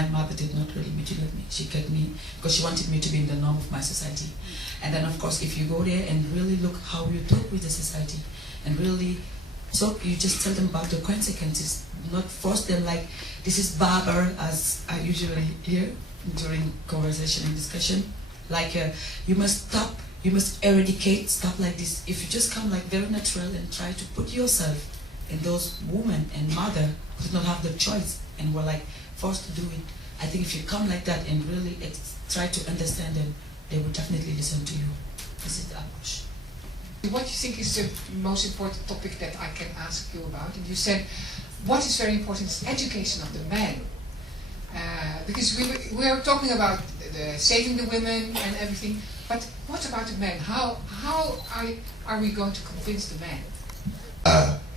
My mother did not really mutilate me. She kept me because she wanted me to be in the norm of my society. And then of course if you go there and really look how you talk with the society and really talk, you just tell them about the consequences, not force them like this is barbar, as I usually hear during conversation and discussion, like you must stop, you must eradicate, stuff like this. If you just come like very natural and try to put yourself in those women and mother who did not have the choice and were like forced to do it, I think if you come like that and really try to understand them, they will definitely listen to you. This is the approach. What do you think is the most important topic that I can ask you about? And you said what is very important is education of the men. Because we are talking about saving the women and everything, but what about the men? How are we going to convince the men?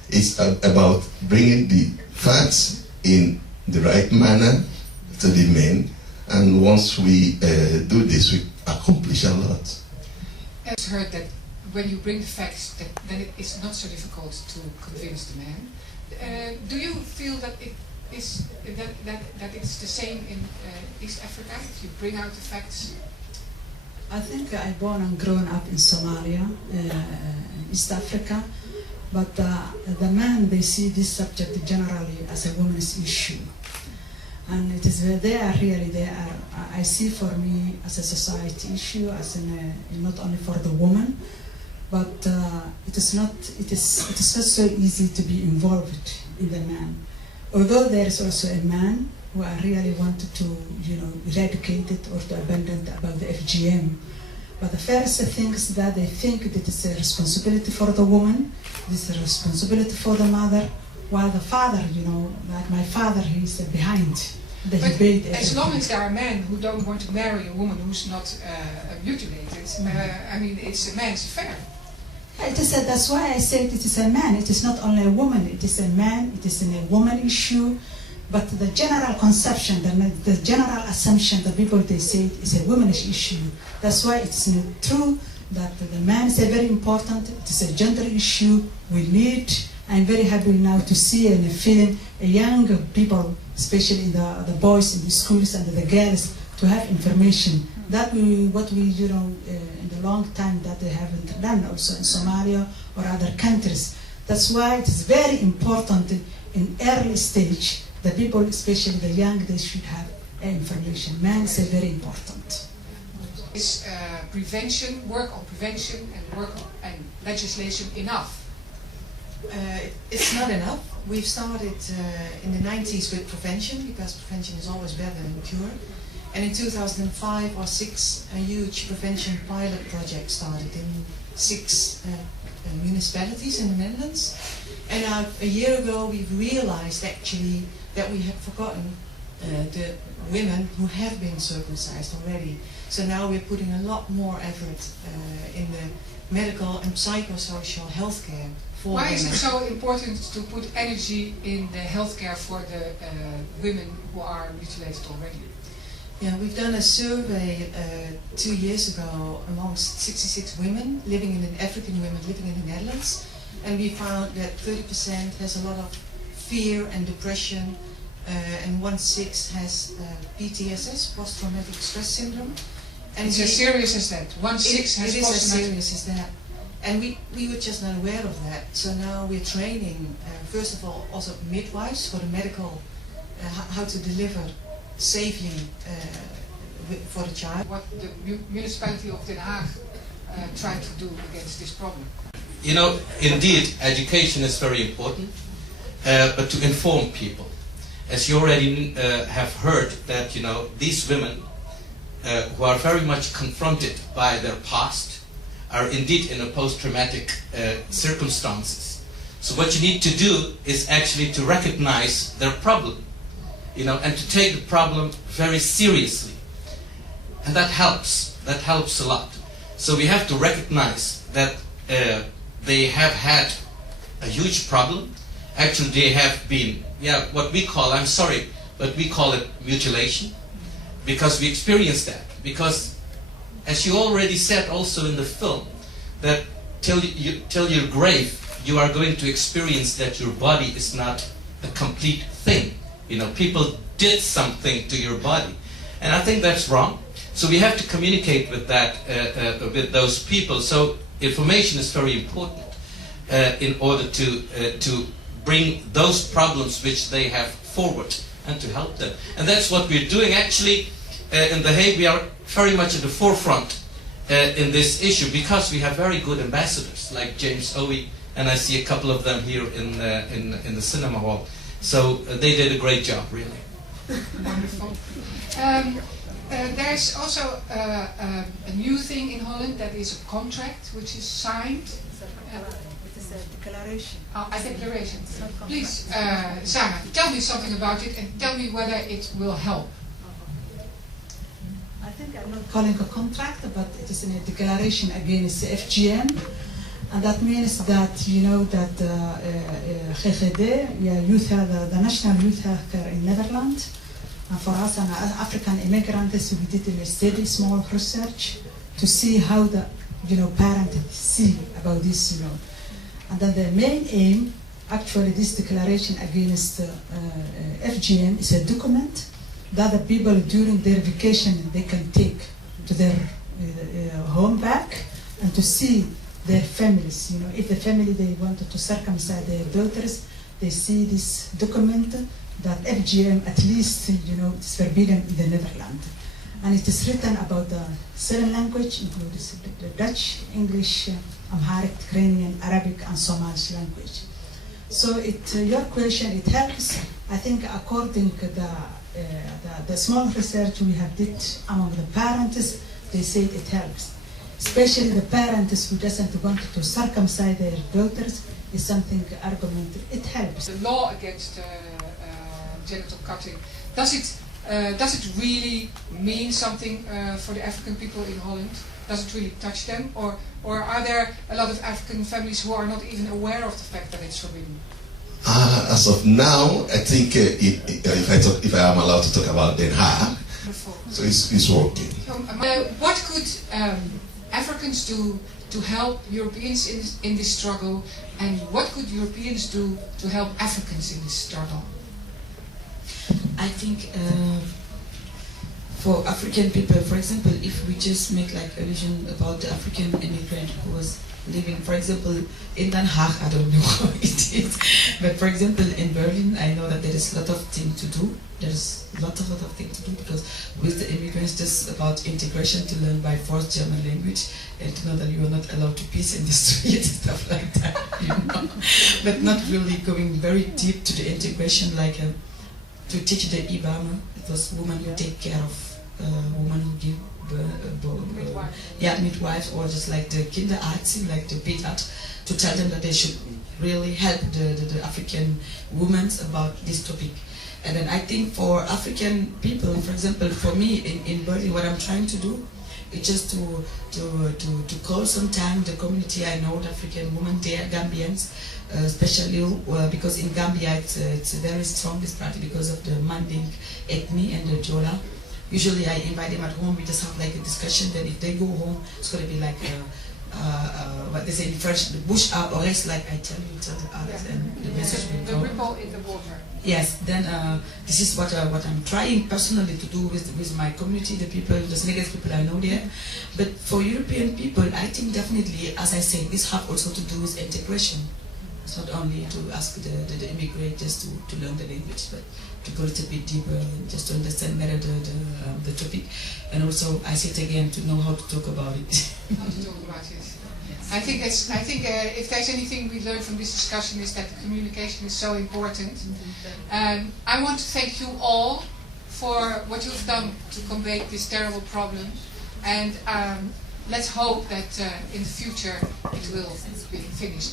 It's about bringing the facts in the right manner to the men, and once we do this, we accomplish a lot. I've heard that when you bring the facts, then it is not so difficult to convince the man. Do you feel that it is that it's the same in East Africa? If you bring out the facts. I think I born and grown up in Somalia, East Africa, but the men, they see this subject generally as a woman's issue. And it is I see for me as a society issue, as not only for the woman, but it is not so easy to be involved in the man. Although there is also a man who I really wanted to, eradicate it or to abandon about the FGM. But the first thing is that they think that it's a responsibility for the woman, it's a responsibility for the mother, while the father, like my father, he's behind the debate. As long as there are men who don't want to marry a woman who's not mutilated, I mean, it's a man's affair. That's why I said it is a man. It is not only a woman. It is a man. It is a woman issue. But the general conception, the general assumption that people they say it is a woman's issue. That's why it's not true that the man is a very important. It is a gender issue. We need. I'm very happy now to see and feeling young people, especially the boys in the schools and the girls, to have information. That what we in the long time that they haven't done also in Somalia or other countries. That's why it is very important in early stage the people, especially the young, they should have information. Men is very important. Is prevention, work on prevention and work on legislation enough? It's not enough. We've started in the 90s with prevention, because prevention is always better than cure. And in 2005 or 6, a huge prevention pilot project started in 6 municipalities in the Netherlands. And a year ago we realized actually that we had forgotten the women who have been circumcised already. So now we're putting a lot more effort in the medical and psychosocial healthcare for women. Why is it so important to put energy in the healthcare for the women who are mutilated already? Yeah, we've done a survey 2 years ago amongst 66 women living in African women living in the Netherlands, and we found that 30% has a lot of fear and depression, and 1/6 has PTSS, post-traumatic stress syndrome. And it's as serious as that. 1/6 has it is as post-traumatic. serious as that, and we were just not aware of that. So now we're training, first of all, also midwives for the medical, how to deliver safely for the child. What the municipality of Den Haag tried to do against this problem? Indeed, education is very important, but to inform people. As you already have heard, that these women who are very much confronted by their past are indeed in a post-traumatic circumstances. So what you need to do is actually to recognize their problem, and to take the problem very seriously. And that helps a lot. So we have to recognize that they have had a huge problem. Actually, they have been, what we call, I'm sorry, but we call it mutilation, because we experienced that. Because, as you already said also in the film, that till your grave, you are going to experience that your body is not a complete thing. People did something to your body. And I think that's wrong. So we have to communicate with that, with those people. So information is very important in order to bring those problems which they have forward and to help them. And that's what we're doing. Actually, in The Hague, we are very much at the forefront in this issue because we have very good ambassadors like James Owie, and I see a couple of them here in the cinema hall. So they did a great job, really. Wonderful. There's also a new thing in Holland that is a contract which is signed. It is a declaration. A declaration. Please, Sarah, tell me something about it and tell me whether it will help. I think I'm not calling a contract, but it is a declaration against FGM. And that means that, you know, that GGD, the National Youth Health Care in Netherlands, and for us, and African immigrants, we did a steady, small research to see how the, you know, parents see about this, you know. And then the main aim, actually, this declaration against FGM is a document that the people during their vacation they can take to their home back and to see their families. You know, if the family they wanted to circumcise their daughters, they see this document that FGM at least, you know, is forbidden in the Netherlands. And it is written about the 7 languages, including the Dutch, English, Amharic, Ukrainian, Arabic, and Somali language. So your question, it helps. I think according to the small research we have did among the parents, they say it helps. Especially the parents who doesn't want to circumcise their daughters is something argument. It helps. The law against genital cutting, does it really mean something for the African people in Holland? Does it really touch them, or are there a lot of African families who are not even aware of the fact that it's forbidden? As of now, I think if I am allowed to talk about Den Haag, so it's working. What could Africans do to help Europeans in this struggle, and what could Europeans do to help Africans in this struggle? I think for African people, for example, if we just make like allusion about the African immigrant who was living, for example, in Den Haag, I don't know how it is, but for example, in Berlin, I know that there is a lot of things to do. There's a lot of things to do because with the immigrants, just about integration to learn by force German language and to know that you are not allowed to piss in the street and stuff like that, you know. But not really going very deep to the integration, like to teach the Ibama, those women who take care of women who give midwives, or just like the Kinderarzt, like the Beat-Art, to tell them that they should really help the African women about this topic. And then I think for African people, for example, for me in Berlin, what I'm trying to do is just to call sometime the community I know, the African women there, Gambians, especially because in Gambia it's very strong, this party, because of the Manding ethnic and the Jola. Usually I invite them at home, we just have like a discussion, then if they go home, it's going to be like what they say in French, the bush or else, like I tell you, tell the others, and the message will go. The ripple in the water. Yes, then this is what I'm trying personally to do with my community, the people, the Senegalese people I know there. But for European people, I think definitely, as I say, this have also to do with integration. It's not only to ask the immigrant just to learn the language, but to go a little bit deeper and just to understand better the topic. And also, I say it again, to know how to talk about it. How to talk about it. I think if there's anything we learn from this discussion is that communication is so important. I want to thank you all for what you've done to combat this terrible problem, and let's hope that in the future it will be finished.